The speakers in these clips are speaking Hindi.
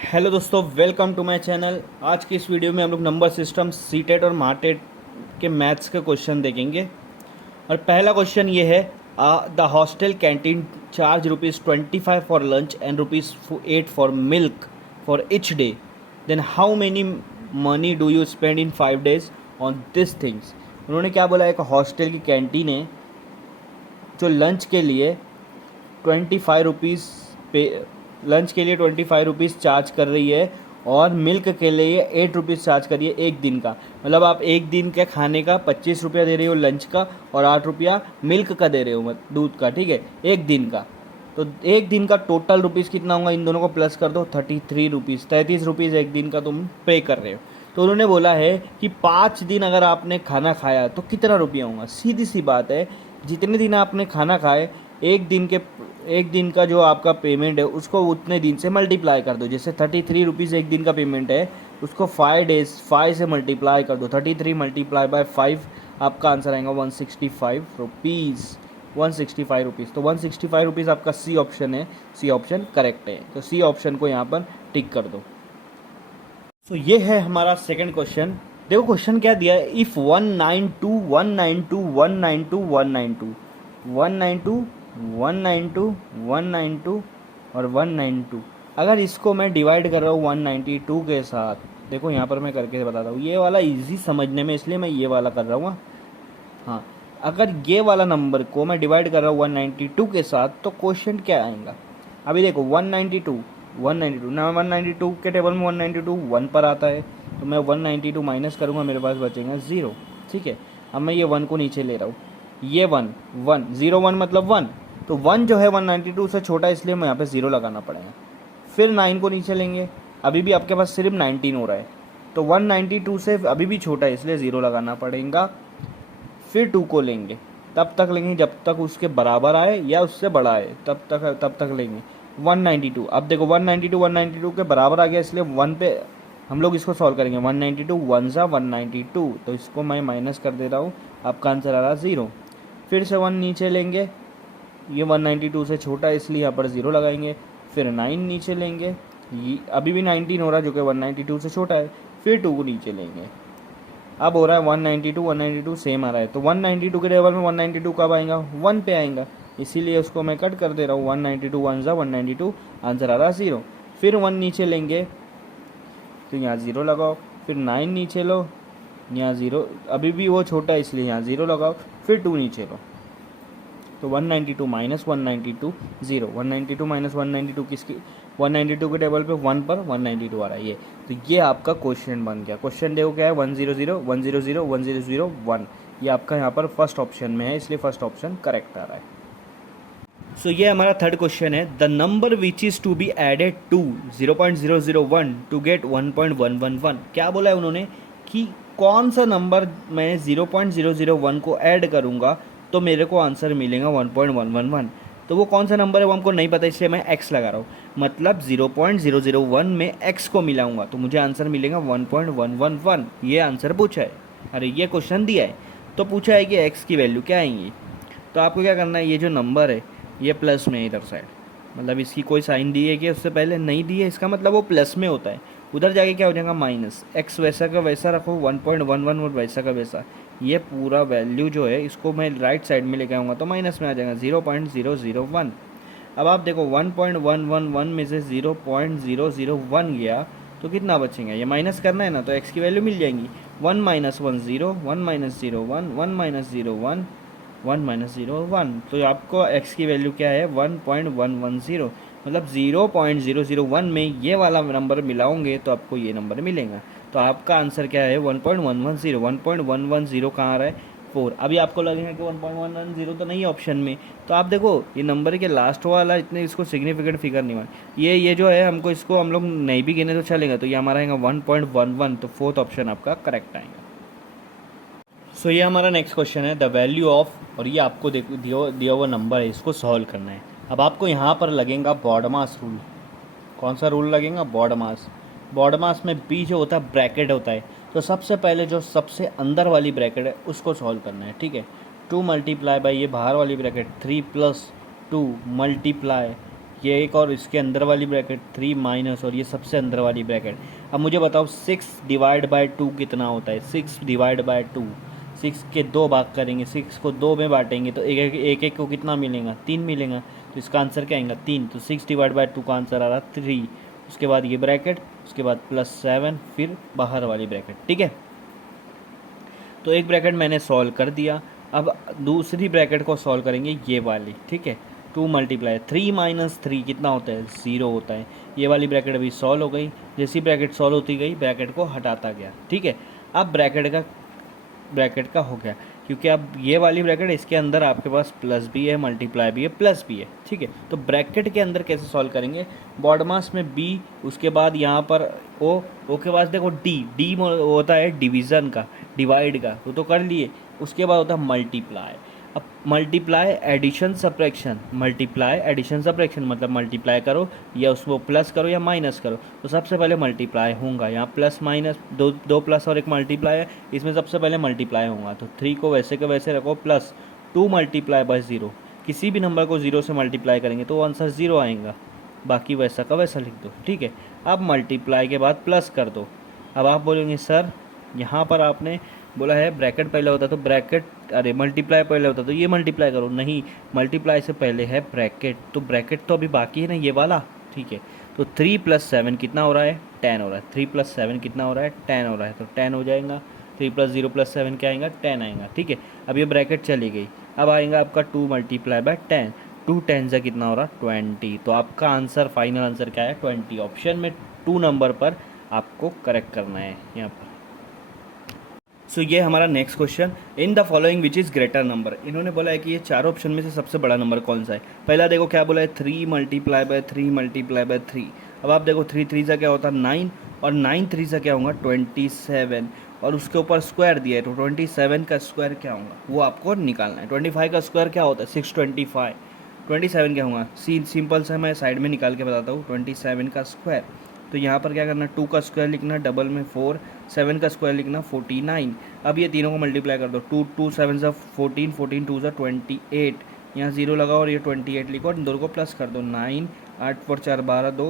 हेलो दोस्तों, वेलकम टू माय चैनल। आज की इस वीडियो में हम लोग नंबर सिस्टम सीटेट और मार्टेट के मैथ्स के क्वेश्चन देखेंगे। और पहला क्वेश्चन ये है, the hostel canteen charge ₹25 for lunch and ₹8 for milk for each day, then how many money do you spend in 5 days on this things. उन्होंने क्या बोला, एक हॉस्टल की कैंटीन है जो लंच के लिए 25 रुपीज़ पे, लंच के लिए 25 रुपीज़ चार्ज कर रही है और मिल्क के लिए 8 रुपीज़ चार्ज कर रही है एक दिन का। मतलब आप एक दिन के खाने का 25 रुपया दे रहे हो लंच का और 8 रुपया मिल्क का दे रहे हो, दूध का, ठीक है, एक दिन का। तो एक दिन का टोटल रुपीज़ कितना होगा, इन दोनों को प्लस कर दो, 33 रुपीज़, 33 रुपीज़ एक दिन का तुम पे कर रहे हो। तो उन्होंने बोला है कि 5 दिन अगर आपने खाना खाया तो कितना रुपया होगा। सीधी सी बात है, जितने दिन आपने खाना खाए एक दिन का जो आपका पेमेंट है उसको उतने दिन से मल्टीप्लाई कर दो। जैसे 33 रुपीज़ एक दिन का पेमेंट है, उसको 5 से मल्टीप्लाई कर दो। 33 मल्टीप्लाई बाय 5, आपका आंसर आएगा 165 रुपीज़। 165 रुपीज़, तो 165 रुपीज़ आपका सी ऑप्शन है, सी ऑप्शन करेक्ट है। तो सी ऑप्शन को यहाँ पर टिक कर दो। तो ये है हमारा सेकंड क्वेश्चन। देखो क्वेश्चन क्या दिया है, इफ़ 192 192 192 192 192 192 192 और 192, अगर इसको मैं डिवाइड कर रहा हूँ 192 के साथ, देखो यहाँ पर मैं करके बताता हूँ, ये वाला इजी समझने में, इसलिए मैं ये वाला कर रहा हूँ। हाँ, अगर ये वाला नंबर को मैं डिवाइड कर रहा हूँ 192 के साथ, तो क्वेश्चन क्या आएगा। अभी देखो 192 ना, 192 के टेबल में 192 1 पर आता है, तो मैं 192 माइनस करूँगा, मेरे पास बचेगा 0। ठीक है, अब मैं ये 1 को नीचे ले रहा हूँ, ये 1 मतलब 1, तो 1 जो है 192 से छोटा, इसलिए मैं यहाँ पे 0 लगाना पड़ेगा। फिर 9 को नीचे लेंगे, अभी भी आपके पास सिर्फ 19 हो रहा है, तो 192 से अभी भी छोटा है, इसलिए 0 लगाना पड़ेगा। फिर 2 को लेंगे, तब तक लेंगे जब तक उसके बराबर आए या उससे बड़ा आए, तब तक लेंगे। 192, अब देखो 192 के बराबर आ गया, इसलिए 1 पे हम लोग इसको सॉल्व करेंगे। 192 1 सा 192, तो इसको मैं माइनस कर दे रहा हूँ, आपका आंसर आ रहा 0। फिर से 1 नीचे लेंगे, ये 192 से छोटा है, इसलिए यहाँ पर 0 लगाएंगे। फिर 9 नीचे लेंगे, ये अभी भी 19 हो रहा है जो कि 192 से छोटा है। फिर 2 को नीचे लेंगे, अब हो रहा है 192 सेम आ रहा है, तो 192 के टेबल में 192 कब आएगा, 1 पे आएगा, इसीलिए उसको मैं कट कर दे रहा हूँ। 192 1 सा 192, आंसर आ रहा 0। फिर 1 नीचे लेंगे, तो यहाँ 0 लगाओ। फिर 9 नीचे लो, यहाँ 0, अभी भी वो छोटा है इसलिए यहाँ 0 लगाओ। फिर 2 नीचे लो, तो 192 माइनस 192 0, 192 माइनस 192 किसकी, 192 के टेबल पे 1 पर 192 आ रहा है ये। तो ये आपका क्वेश्चन बन गया। क्वेश्चन देखो क्या है, 100 100 100 1, ये आपका यहाँ पर फर्स्ट ऑप्शन में है, इसलिए फर्स्ट ऑप्शन करेक्ट आ रहा है। सो ये हमारा थर्ड क्वेश्चन है, the number which is to be added to 0.001 to get 1.111। क्या बोला है उन्होंने कि कौन सा नंबर मैं 0.001 को ऐड करूँगा तो मेरे को आंसर मिलेगा 1.111। तो वो कौन सा नंबर है वो हमको नहीं पता, इसलिए मैं x लगा रहा हूँ। मतलब 0.001 में x को मिलाऊंगा तो मुझे आंसर मिलेगा 1.111। ये आंसर पूछा है, अरे ये क्वेश्चन दिया है, तो पूछा है कि x की वैल्यू क्या आएंगी। तो आपको क्या करना है, ये जो नंबर है ये प्लस में है इधर साइड, मतलब इसकी कोई साइन दी है कि उससे पहले नहीं दी है, इसका मतलब वो प्लस में होता है। उधर जाके क्या हो जाएगा, माइनस, x वैसा का वैसा रखो, 1.11 और वैसा का वैसा, ये पूरा वैल्यू जो है इसको मैं राइट साइड में लेके आऊँगा तो माइनस में आ जाएगा 0.001। अब आप देखो 1.111 में से 0.001 गया तो कितना बचेगा, ये माइनस करना है ना, तो x की वैल्यू मिल जाएंगी 1 माइनस 1 0, 1 माइनस 0 1, 1 माइनस 0 1, 1 माइनस 0 1, तो आपको x की वैल्यू क्या है 1.110। मतलब 0.001 में ये वाला नंबर मिलाओगे तो आपको ये नंबर मिलेगा। तो आपका आंसर क्या है 1.110। 1.110 कहाँ आ रहा है 4। अभी आपको लगेगा कि 1.110 तो नहीं है ऑप्शन में, तो आप देखो ये नंबर के लास्ट वाला इतने इसको सिग्निफिकेंट फिगर नहीं हुआ, ये जो है हमको इसको हम लोग नहीं भी गिने तो चलेगा, तो ये हमारा आएगा 1.11, तो फोर्थ ऑप्शन आपका करेक्ट आएगा। सो ये हमारा नेक्स्ट क्वेश्चन है, द वैल्यू ऑफ, और ये आपको दिया हुआ नंबर है, इसको सॉल्व करना है। अब आपको यहाँ पर लगेगा बॉडमास रूल। कौन सा रूल लगेगा, बॉडमास। बॉडमास में बी जो होता है ब्रैकेट होता है, तो सबसे पहले जो सबसे अंदर वाली ब्रैकेट है उसको सॉल्व करना है। ठीक है, 2 मल्टीप्लाई बाई ये बाहर वाली ब्रैकेट 3 प्लस 2 मल्टीप्लाई ये एक और इसके अंदर वाली ब्रैकेट 3 माइनस और ये सबसे अंदर वाली ब्रैकेट। अब मुझे बताओ 6 डिवाइड बाय 2 कितना होता है। 6 डिवाइड बाय 2, 6 के 2 भाग करेंगे, 6 को 2 में बांटेंगे तो एक को कितना मिलेगा, 3 मिलेगा। तो इसका आंसर क्या आएगा, 3। तो 6 डिवाइड बाय 2 का आंसर आ रहा 3। उसके बाद ये ब्रैकेट, उसके बाद +7, फिर बाहर वाली ब्रैकेट। ठीक है, तो एक ब्रैकेट मैंने सॉल्व कर दिया। अब दूसरी ब्रैकेट को सॉल्व करेंगे, ये वाली। ठीक है, 2 मल्टीप्लाई 3 माइनस 3 कितना होता है, 0 होता है। ये वाली ब्रैकेट अभी सॉल्व हो गई। जैसी ब्रैकेट सॉल्व होती गई ब्रैकेट को हटाता गया। ठीक है, अब ब्रैकेट का हो गया, क्योंकि अब ये वाली ब्रैकेट इसके अंदर आपके पास प्लस भी है, मल्टीप्लाई भी है, प्लस भी है। ठीक है, तो ब्रैकेट के अंदर कैसे सॉल्व करेंगे, बॉडमास में बी, उसके बाद यहाँ पर ओ के बाद देखो डी होता है डिवीज़न का, डिवाइड का, वो तो कर लिए। उसके बाद होता है मल्टीप्लाई। अब multiply addition subtraction, multiply addition subtraction मतलब मल्टीप्लाई करो या उसको प्लस करो या माइनस करो। तो सबसे पहले मल्टीप्लाई होगा, यहाँ प्लस माइनस दो प्लस और एक मल्टीप्लाई है, इसमें सबसे पहले मल्टीप्लाई होगा। तो 3 को वैसे के वैसे रखो, प्लस 2 मल्टीप्लाई बाय 0। किसी भी नंबर को 0 से मल्टीप्लाई करेंगे तो आंसर 0 आएगा, बाकी वैसा का वैसा लिख दो। ठीक है, अब मल्टीप्लाई के बाद प्लस कर दो। अब आप बोलेंगे सर यहाँ पर आपने बोला है ब्रैकेट पहले होता तो ब्रैकेट, अरे मल्टीप्लाई पहले होता तो ये मल्टीप्लाई करो। नहीं, मल्टीप्लाई से पहले है ब्रैकेट, तो ब्रैकेट तो अभी बाकी है ना, ये वाला। ठीक है, तो 3 + 7 कितना हो रहा है, 10 हो रहा है। 3 + 7 कितना हो रहा है, 10 हो रहा है, तो 10 हो जाएगा। 3 + 0 + 7 क्या आएगा, 10 आएगा। ठीक है, अब ये ब्रैकेट चली गई। अब आएगा आपका 2 मल्टीप्लाई बाय 10, 2 10 से कितना हो रहा, 20। तो आपका आंसर, फाइनल आंसर क्या है, 20। ऑप्शन में 2 नंबर पर आपको करेक्ट करना है यहाँ पर। सो ये हमारा next question, in the following which is greater number. इन्होंने बोला है कि ये चारों ऑप्शन में से सबसे बड़ा नंबर कौन सा है। पहला देखो क्या बोला है, 3 मल्टीप्लाई बाय 3 मल्टीप्लाई बाय 3। अब आप देखो 3 3 सा क्या होता है 9, और 9 3 सा क्या होगा 27, और उसके ऊपर स्क्वायर दिया है, तो 27 का स्क्वायर क्या होगा वो आपको निकालना है। 25 का स्क्वायर क्या होता है 625। 27 क्या होगा, सिंपल से मैं साइड में निकाल के बताता हूँ। 27 का स्क्वायर, तो यहाँ पर क्या करना, 2 का स्क्वायर लिखना, डबल में 4, 7 का स्क्वायर लिखना 49। अब ये तीनों को मल्टीप्लाई कर दो, 2 2 7 सा 14, 14 2 सा 28, यहाँ 0 लगाओ और ये 28 लिखो और इन दोनों को प्लस कर दो। 9 8 4 4 12 2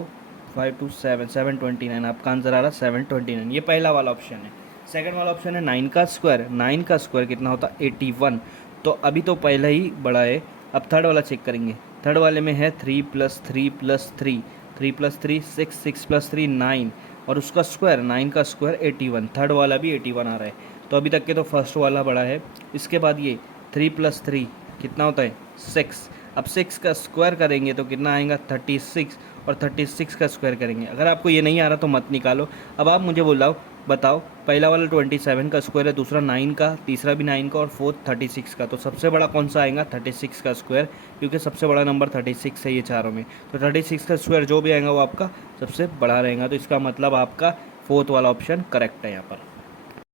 5 2 7 729। आपका आंसर आ रहा 729। ये पहला वाला ऑप्शन है। सेकंड वाला ऑप्शन है 9 का स्क्वायर। 9 का स्क्वायर कितना होता है 81। तो अभी तो पहला ही बड़ा है। अब थर्ड वाला चेक करेंगे। थर्ड वाले में है 3 + 3 + 3, 3 + 3 6, 6 + 3 9, और उसका स्क्वायर 9 का स्क्वायर 81। थर्ड वाला भी 81 आ रहा है। तो अभी तक के तो फर्स्ट वाला बड़ा है। इसके बाद ये 3 + 3 कितना होता है 6। अब 6 का स्क्वायर करेंगे तो कितना आएगा 36, और 36 का स्क्वायर करेंगे। अगर आपको ये नहीं आ रहा तो मत निकालो। अब आप मुझे बताओ पहला वाला 27 का स्क्वायर है, दूसरा 9 का, तीसरा भी 9 का, और फोर्थ 36 का। तो सबसे बड़ा कौन सा आएगा 36 का स्क्वायर, क्योंकि सबसे बड़ा नंबर 36 है ये चारों में। तो 36 का स्क्वायर जो भी आएगा वो आपका सबसे बड़ा रहेगा। तो इसका मतलब आपका फोर्थ वाला ऑप्शन करेक्ट है यहाँ पर।